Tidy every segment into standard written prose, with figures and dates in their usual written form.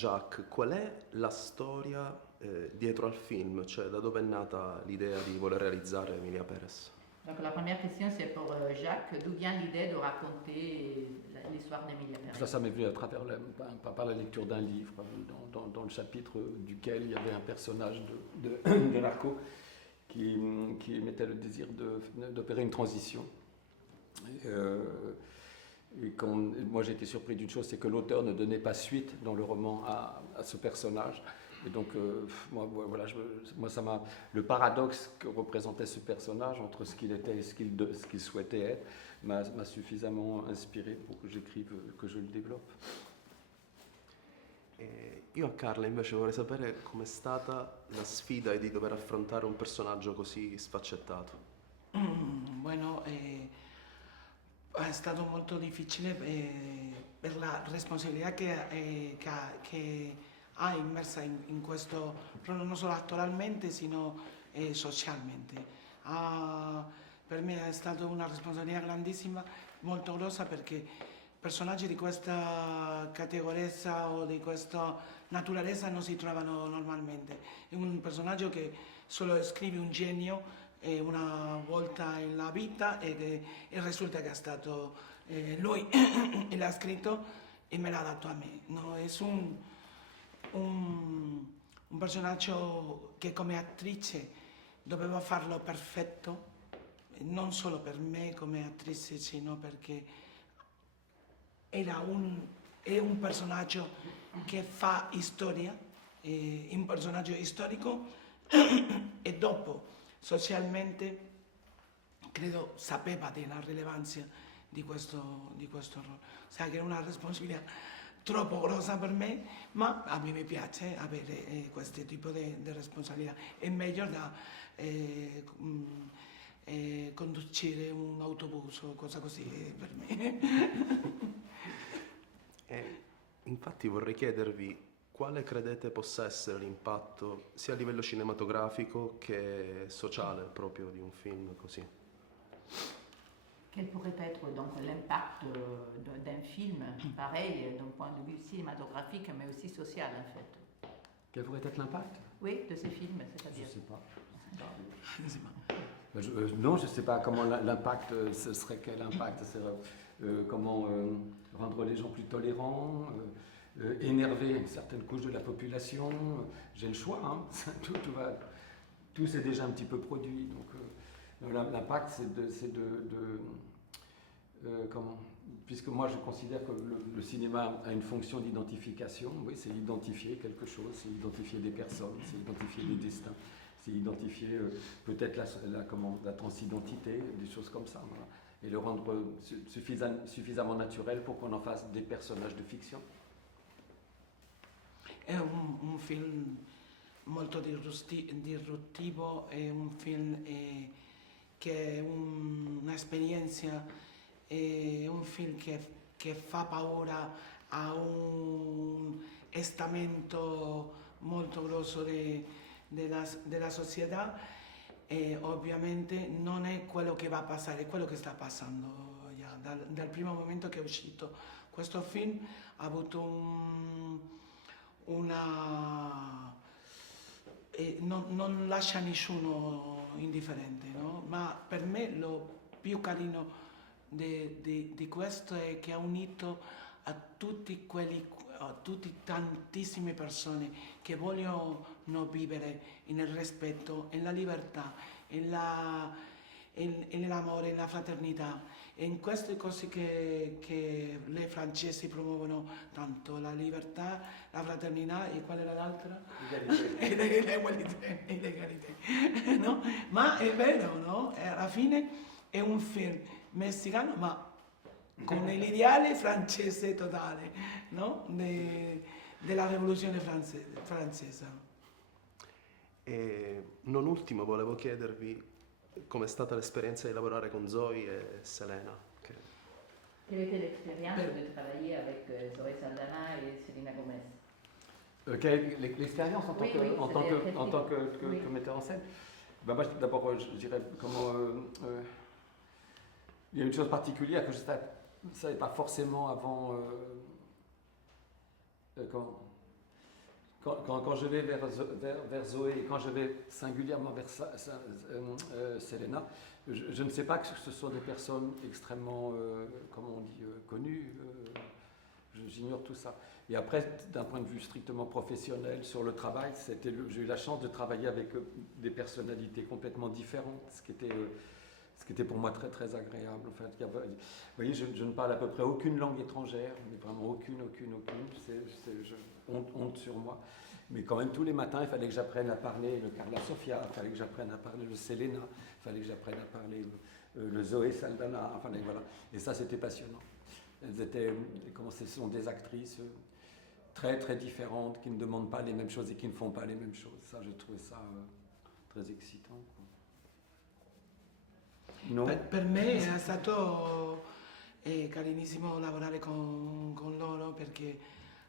Jacques, qual è la storia dietro al film? Cioè, da dove è nata l'idea di voler réaliser Emilia Pérez? Donc la première question c'est pour Jacques, d'où vient l'idée de raconter l'histoire d'Emilia Pérez? Ça m'est venu à travers par la lecture d'un livre, dans le chapitre duquel il y avait un personnage de narco qui émettait le désir d'opérer une transition. Et moi j'ai été surpris d'une chose, c'est que l'auteur ne donnait pas suite dans le roman à ce personnage. Et donc, moi ça m'a, le paradoxe que représentait ce personnage entre ce qu'il était et ce qu'il souhaitait être m'a suffisamment inspiré pour que j'écrive, que je le développe. Io a Carla invece vorrei sapere com'è stata la sfida di dover affrontare un personaggio così sfaccettato. Bueno, è stato molto difficile per la responsabilità che ha immersa in questo, non solo attualmente, sino socialmente. Per me è stata una responsabilità grandissima, molto grossa, perché personaggi di questa categoria o di questa naturalezza non si trovano normalmente. È un personaggio che solo scrive un genio una volta nella vita e risulta che è stato lui e l'ha scritto e me l'ha dato a me. No? È un personaggio che come attrice dovevo farlo perfetto, non solo per me come attrice, sino perché è un personaggio che fa storia, è un personaggio storico e dopo socialmente credo sapeva della rilevanza di questo ruolo. Sa che è una responsabilità troppo grossa per me, ma a me piace avere questo tipo di responsabilità. È meglio da conducere un autobus o cosa così per me. Infatti vorrei chiedervi quale credete possa essere l'impatto sia a livello cinematografico che sociale proprio di un film così. Quel pourrait être donc l'impact d'un film pareil d'un point de vue cinématographique mais aussi social en fait? Quel pourrait être l'impact? Oui, de ces films, c'est-à-dire? Je ne sais pas. Non, je ne sais pas comment l'impact, ce serait quel impact, comment rendre les gens plus tolérants, énerver une certaine couche de la population. J'ai le choix, hein. Tout c'est déjà un petit peu produit. Donc l'impact, c'est comment, puisque moi je considère que le cinéma a une fonction d'identification, oui, c'est identifier quelque chose, c'est identifier des personnes, c'est identifier des destins, c'est identifier peut-être la transidentité, des choses comme ça, voilà. Et le rendre suffisamment naturel pour qu'on en fasse des personnages de fiction. È un film molto disruttivo, è un film che è un'esperienza, è un film che fa paura a un estamento molto grosso della società e ovviamente non è quello che va a passare, è quello che sta passando già. Dal primo momento che è uscito questo film ha avuto non lascia nessuno indifferente, no? Ma per me lo più carino di questo è che ha unito a tutti tantissime persone che vogliono vivere nel rispetto, nella libertà, nell'amore, nella fraternità. E in queste cose che le francesi promuovono tanto, la libertà, la fraternità e qual era l'altra? L'egalità. No? Ma è vero, no? Alla fine è un film messicano, ma con l'ideale francese totale, no? Della rivoluzione francese. E non ultimo volevo chiedervi com'è stata l'esperienza di lavorare con Zoe e Selena. Quelle était l'expérience de travailler avec Zoé Saldana et Selena Gomez? L'expérience en tant que metteur en scène, ben moi, d'abord, je dirais comment. Il y a une chose particulière que je ne savais pas forcément avant. Quand je vais vers Zoé et quand je vais singulièrement vers Selena, je ne sais pas que ce sont des personnes extrêmement, comment on dit, connues. J'ignore tout ça. Et après, d'un point de vue strictement professionnel, sur le travail, j'ai eu la chance de travailler avec des personnalités complètement différentes, ce qui était pour moi très très agréable. En fait, vous voyez, je ne parle à peu près aucune langue étrangère, mais vraiment aucune. Honte sur moi. Mais quand même, tous les matins, il fallait que j'apprenne à parler le Carla Sofia, il fallait que j'apprenne à parler le Selena, il fallait que j'apprenne à parler le Zoé Saldana, enfin, voilà. Et ça, c'était passionnant. Ce sont des actrices très très différentes, qui ne demandent pas les mêmes choses et qui ne font pas les mêmes choses. Ça, je trouvais ça très excitant. No? Per me è stato carinissimo lavorare con loro perché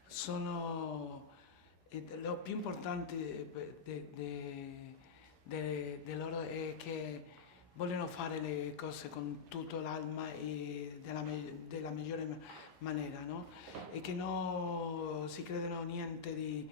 sono lo più importante di loro è che vogliono fare le cose con tutto l'alma e della migliore maniera, no? E che non si credono niente di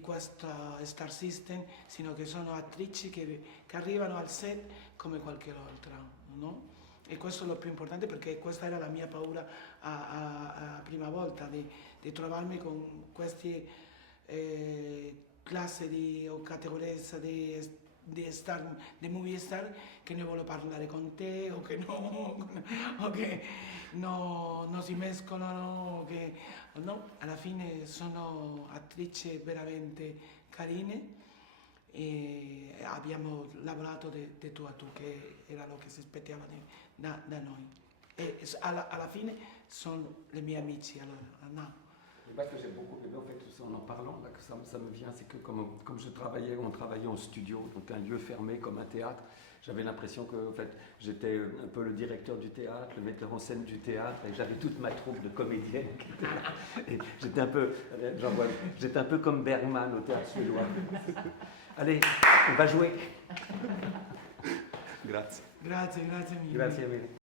questa Star System, sino che sono attrici che arrivano al set come qualche altra, no? E questo è lo più importante perché questa era la mia paura a prima volta, di trovarmi con queste classi o categorie di movie star che ne voglio parlare con te o che non si mescolano, no? Alla fine sono attrici veramente carine e abbiamo lavorato di tu a tu, che era lo che si aspettava da noi. E alla fine sono le mie amici, allora, no. Parce que j'ai beaucoup aimé, en fait, en parlant, là, que ça me vient, c'est que comme on travaillait en studio, donc un lieu fermé comme un théâtre, j'avais l'impression que en fait, j'étais un peu le directeur du théâtre, le metteur en scène du théâtre, et j'avais toute ma troupe de comédiennes qui étaient là. Et j'étais un peu comme Bergman au théâtre suédois. Allez, on va jouer. Grazie. Grazie mille. Grazie mille.